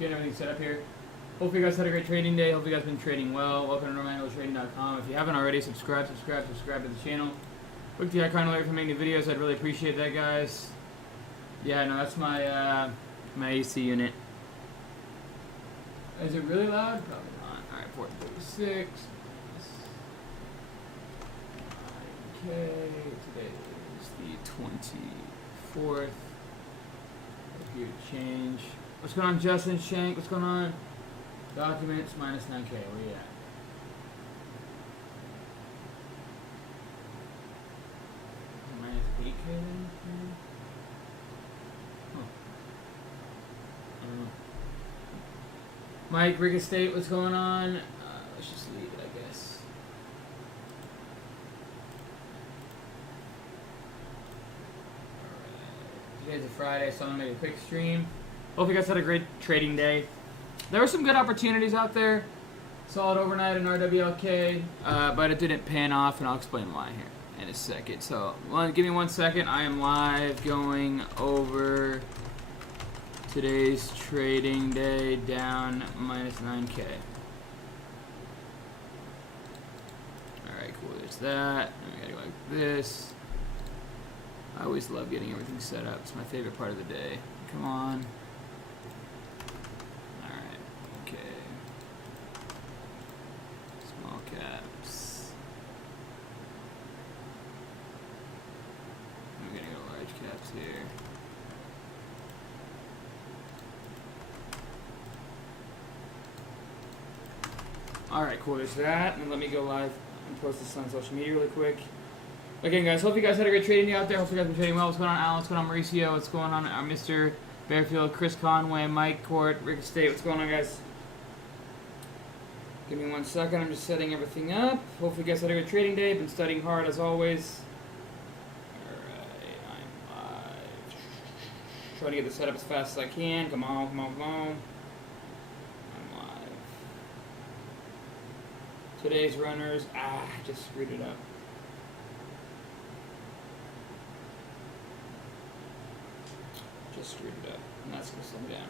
getting everything set up here. Hope you guys had a great trading day. Hope you guys been trading well. Welcome to NormangoTrading.com. If you haven't already, subscribe to the channel. Click the icon alert for making new videos. I'd really appreciate that, guys. Yeah, no, that's my my AC unit. Is it really loud? Probably not. All right, 436. Okay, today is the 24th. Here to change. What's going on, Justin Shank? What's going on? Documents minus 9K. Where you at? Minus 8K then? Huh. I don't know. Mike, Rick Estate, what's going on? Let's just leave it, I guess. Alright. Today's a Friday, so I'm going to make a quick stream. Hope you guys had a great trading day. There were some good opportunities out there. Saw it overnight in RWLK, but it didn't pan off, and I'll explain why here in a second. So, give me 1 second. I am live going over today's trading day down minus 9K. Alright, cool. There's that. And we gotta go like this. I always love getting everything set up. It's my favorite part of the day. Come on. Alright, okay. Small caps. I'm gonna go large caps here. Alright, cool, there's that. And let me go live and post this on social media really quick. Again, guys, hope you guys had a great trading day out there. Hope you guys been trading well. What's going on, Alan? What's going on, Mauricio? What's going on, Mr. Bearfield, Chris Conway, Mike Court, Rick Estate? What's going on, guys? Give me 1 second. I'm just setting everything up. Hopefully you guys had a good trading day. Been studying hard, as always. Alright, I'm live. Trying to get this set up as fast as I can. Come on, come on, come on. Today's runners, I just screwed it up. Just screwed it up, and that's gonna slow me down.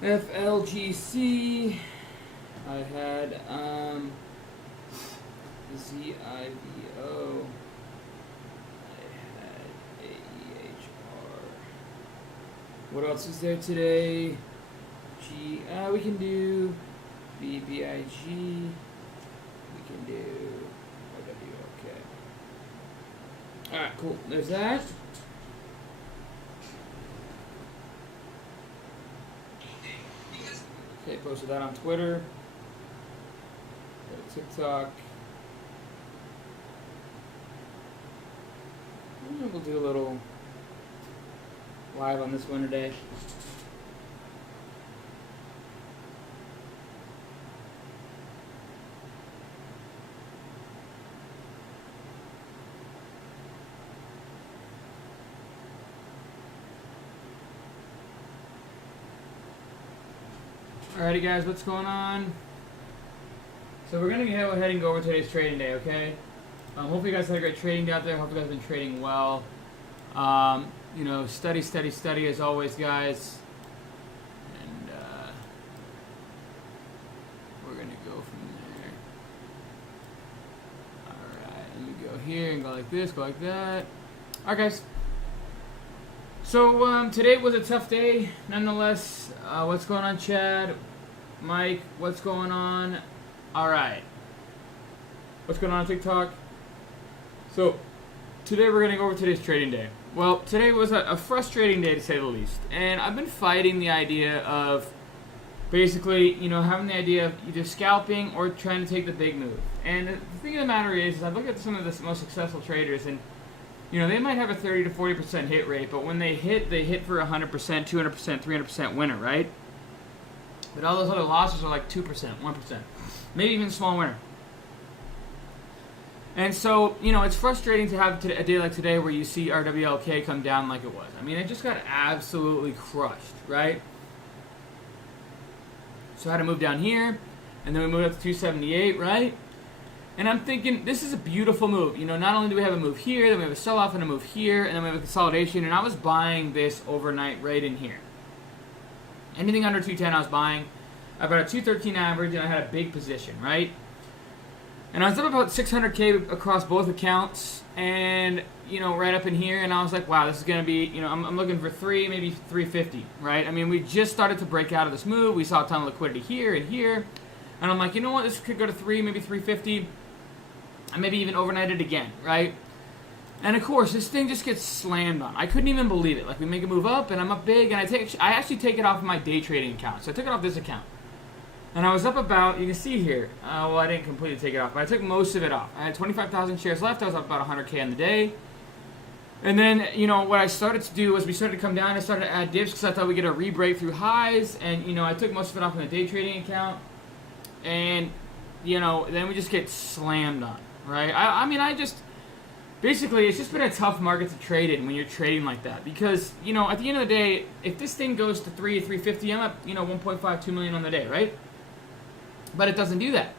Alright. FLGC, I had, ZIVO, I had AEHR. What else is there today? We can do BBIG. We can do RWLK. Alright, cool. There's that. Okay, posted that on Twitter. Go to TikTok. We'll do a little live on this one today. Alrighty, guys, what's going on? So we're gonna go ahead and go over today's trading day, okay? Hopefully you guys had a great trading day out there. Hope you guys have been trading well. You know, study as always, guys. And we're going to go from there. Alright, let me go here and go like this, go like that. Alright, guys. So today was a tough day, nonetheless. What's going on, Chad? Mike, what's going on? Alright. What's going on TikTok? So, today we're going to go over today's trading day. Well, today was a frustrating day to say the least. And I've been fighting the idea of basically, you know, having the idea of either scalping or trying to take the big move. And the thing of the matter is I've looked at some of the most successful traders, and, you know, they might have a 30 to 40% hit rate, but when they hit for 100%, 200%, 300% winner, right? But all those other losses are like 2%, 1%, maybe even small winner. And so, you know, it's frustrating to have a day like today where you see RWLK come down like it was. I mean, it just got absolutely crushed, right? So I had to move down here. and then we moved up to 278, right? And I'm thinking, this is a beautiful move. You know, not only do we have a move here, then we have a sell-off and a move here, and then we have a consolidation, and I was buying this overnight right in here. Anything under 210 I was buying. I bought a 213 average, and I had a big position, right? And I was up about 600K across both accounts, and, you know, right up in here, and I was like, wow, this is going to be, you know, I'm looking for 3, maybe 350, right? I mean, we just started to break out of this move. We saw a ton of liquidity here and here, and I'm like, you know what, this could go to 3, maybe 350, and maybe even overnight it again, right? And of course, this thing just gets slammed on. I couldn't even believe it. Like, we make a move up, and I'm up big, and I actually take it off of my day trading account. So I took it off this account. And I was up about, you can see here, well, I didn't completely take it off, but I took most of it off. I had 25,000 shares left. I was up about 100K on the day. And then, you know, what I started to do was we started to come down. I started to add dips because I thought we'd get a re-break through highs. And, you know, I took most of it off in the day trading account. And, you know, then we just get slammed on, right? I mean, basically, it's just been a tough market to trade in when you're trading like that. Because, you know, at the end of the day, if this thing goes to 350, I'm up, you know, 1.52 million on the day, right? But it doesn't do that.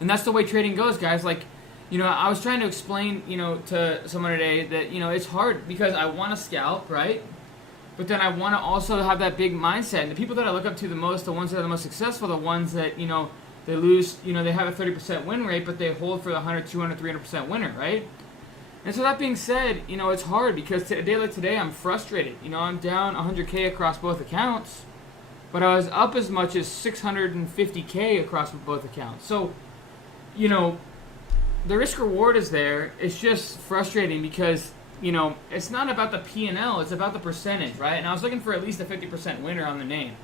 And that's the way trading goes, guys. Like, you know, I was trying to explain, you know, to someone today that, you know, it's hard because I want to scalp, right? But then I want to also have that big mindset. And the people that I look up to the most, the ones that are the most successful, the ones that, you know, they lose, you know, they have a 30% win rate, but they hold for the 100, 200, 300% winner, right? And so that being said, you know, it's hard because a day like today, I'm frustrated. You know, I'm down 100K across both accounts. But I was up as much as 650K across both accounts. So, you know, the risk reward is there. It's just frustrating because, you know, it's not about the P&L. It's about the percentage, right? And I was looking for at least a 50% winner on the name.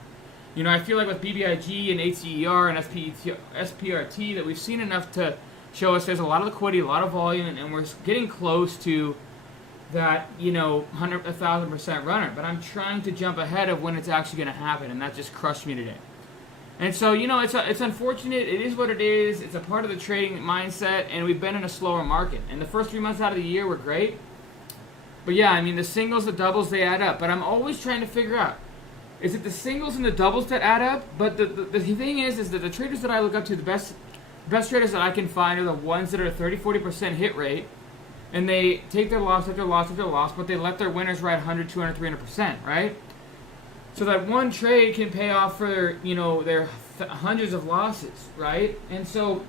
You know, I feel like with BBIG and HCER and SPRT that we've seen enough to show us there's a lot of liquidity, a lot of volume, and we're getting close to that, you know, 1,000% runner. But I'm trying to jump ahead of when it's actually going to happen, and that just crushed me today. And so, you know, it's unfortunate. It is what it is. It's a part of the trading mindset, and we've been in a slower market. And the first 3 months out of the year were great. But yeah, I mean, the singles, the doubles, they add up. But I'm always trying to figure out, is it the singles and the doubles that add up? But the thing is that the traders that I look up to, the best traders that I can find are the ones that are 30-40% hit rate. And they take their loss after loss after loss, but they let their winners ride 100, 200, 300%, right? So that one trade can pay off for, you know, their hundreds of losses, right? And so,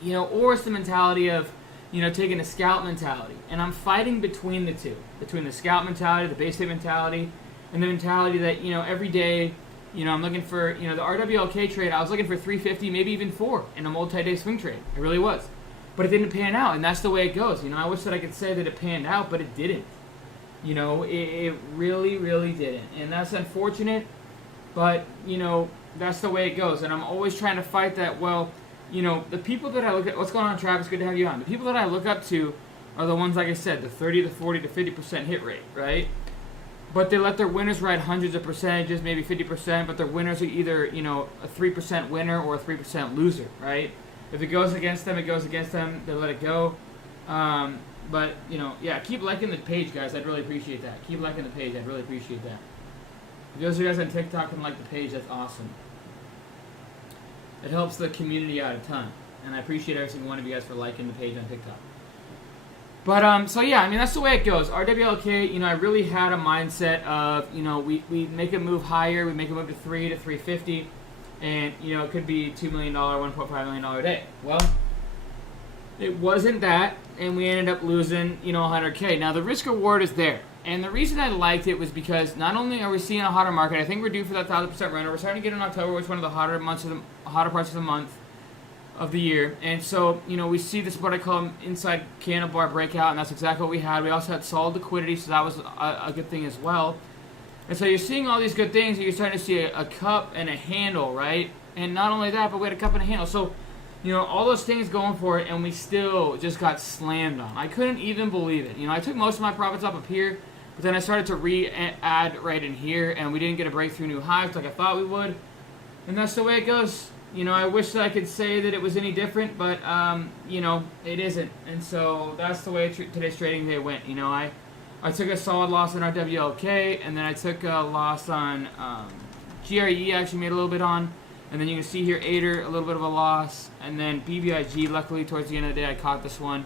you know, or it's the mentality of, you know, taking a scout mentality. And I'm fighting between the two, between the scout mentality, the base hit mentality, and the mentality that, you know, every day, you know, I'm looking for, you know, the RWLK trade, I was looking for 350, maybe even 4 in a multi-day swing trade. I really was. But it didn't pan out, and that's the way it goes. You know, I wish that I could say that it panned out, but it didn't. You know, it really, really didn't. And that's unfortunate, but, you know, that's the way it goes. And I'm always trying to fight that. Well, you know, the people that I look at, what's going on, Travis? Good to have you on. The people that I look up to are the ones, like I said, the 30 to 40 to 50% hit rate, right? But they let their winners ride hundreds of percentages, maybe 50%, but their winners are either, you know, a 3% winner or a 3% loser, right? If it goes against them, it goes against them. They let it go. But, you know, yeah, keep liking the page, guys. I'd really appreciate that. Keep liking the page. I'd really appreciate that. If those of you guys on TikTok can like the page, that's awesome. It helps the community out a ton. And I appreciate every single one of you guys for liking the page on TikTok. But, so yeah, I mean, that's the way it goes. RWLK, you know, I really had a mindset of, you know, we make a move higher. We make a move to 3 to 350. And, you know, it could be $2 million, $1.5 million day. Well, it wasn't that, and we ended up losing, you know, 100K. Now, the risk reward is there. And the reason I liked it was because not only are we seeing a hotter market, I think we're due for that 1,000% runner. We're starting to get in October, which is one of the hotter parts of the month of the year. And so, you know, we see this, what I call inside candle bar breakout, and that's exactly what we had. We also had solid liquidity, so that was a good thing as well. And so you're seeing all these good things, and you're starting to see a cup and a handle, right? And not only that, but we had a cup and a handle. So, you know, all those things going for it, and we still just got slammed on. I couldn't even believe it. You know, I took most of my profits up here, but then I started to re-add right in here, and we didn't get a breakthrough new highs like I thought we would. And that's the way it goes. You know, I wish that I could say that it was any different, but, you know, it isn't. And so that's the way today's trading day went. You know, I took a solid loss on RWLK, and then I took a loss on GRE, actually made a little bit on. And then you can see here, Ader, a little bit of a loss. And then BBIG, luckily, towards the end of the day, I caught this one.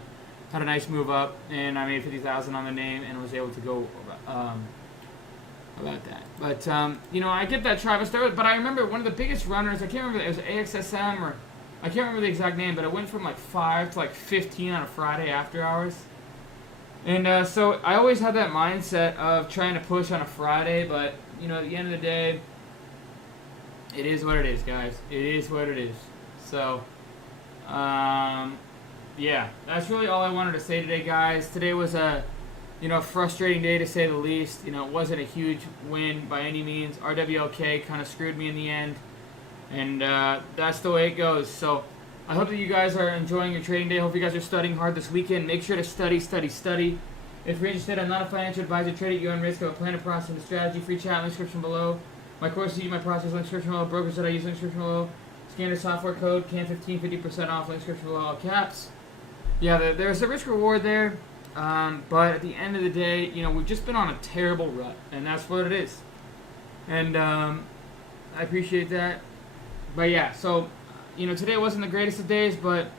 Had a nice move up, and I made 50,000 on the name and was able to go about that. But, you know, I get that Travis there, but I remember one of the biggest runners, I can't remember, it was AXSM, or I can't remember the exact name, but it went from like 5 to like 15 on a Friday after hours. And so I always had that mindset of trying to push on a Friday, but, you know, at the end of the day, it is what it is, guys. It is what it is. So, yeah, that's really all I wanted to say today, guys. Today was a, you know, frustrating day to say the least. You know, it wasn't a huge win by any means. RWLK kind of screwed me in the end, and that's the way it goes. So I hope that you guys are enjoying your trading day. I hope you guys are studying hard this weekend. Make sure to study, study, study. If you're interested, I'm not a financial advisor. Trade at your own risk. I have a plan, a process, and a strategy. Free chat in the description below. My course, my process, link description below. Brokers that I use, link description below. Standard software code, CAN15, 50% off, link description below, all caps. Yeah, there's a risk reward there, but at the end of the day, you know, we've just been on a terrible rut, and that's what it is. And I appreciate that. But yeah, so, you know, today wasn't the greatest of days, but,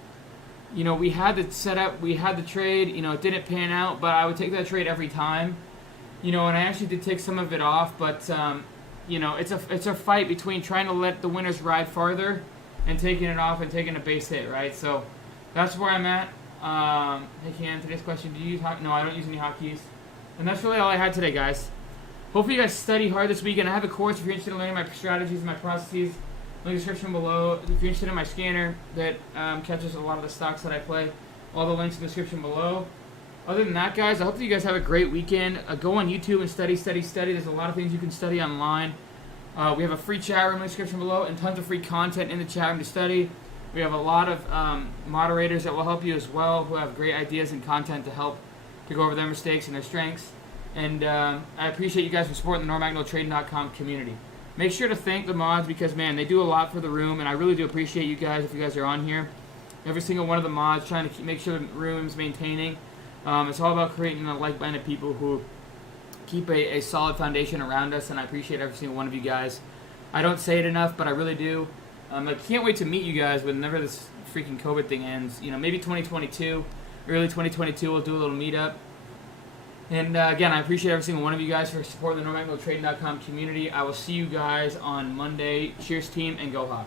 you know, we had the setup, we had the trade, you know, it didn't pan out, but I would take that trade every time. You know, and I actually did take some of it off, but, you know, it's a fight between trying to let the winners ride farther and taking it off and taking a base hit, right? So that's where I'm at. Hey Ken, today's question, do you use no, I don't use any hotkeys. And that's really all I had today, guys. Hopefully you guys study hard this weekend. I have a course if you're interested in learning my strategies and my processes. Link in the description below. If you're interested in my scanner that catches a lot of the stocks that I play, all the links in the description below. Other than that, guys, I hope that you guys have a great weekend. Go on YouTube and study, study, study. There's a lot of things you can study online. We have a free chat room in the description below and tons of free content in the chat room to study. We have a lot of moderators that will help you as well, who have great ideas and content to help to go over their mistakes and their strengths. And I appreciate you guys for supporting the NorMagnolTrading.com community. Make sure to thank the mods because, man, they do a lot for the room, and I really do appreciate you guys if you guys are on here. Every single one of the mods trying to make sure the room's maintaining. It's all about creating like-minded people who keep a solid foundation around us, and I appreciate every single one of you guys. I don't say it enough, but I really do. I can't wait to meet you guys whenever this freaking COVID thing ends. You know, maybe 2022, early 2022, we'll do a little meetup. And again, I appreciate every single one of you guys for supporting the NorMagnolTrading.com community. I will see you guys on Monday. Cheers, team, and go Hawks.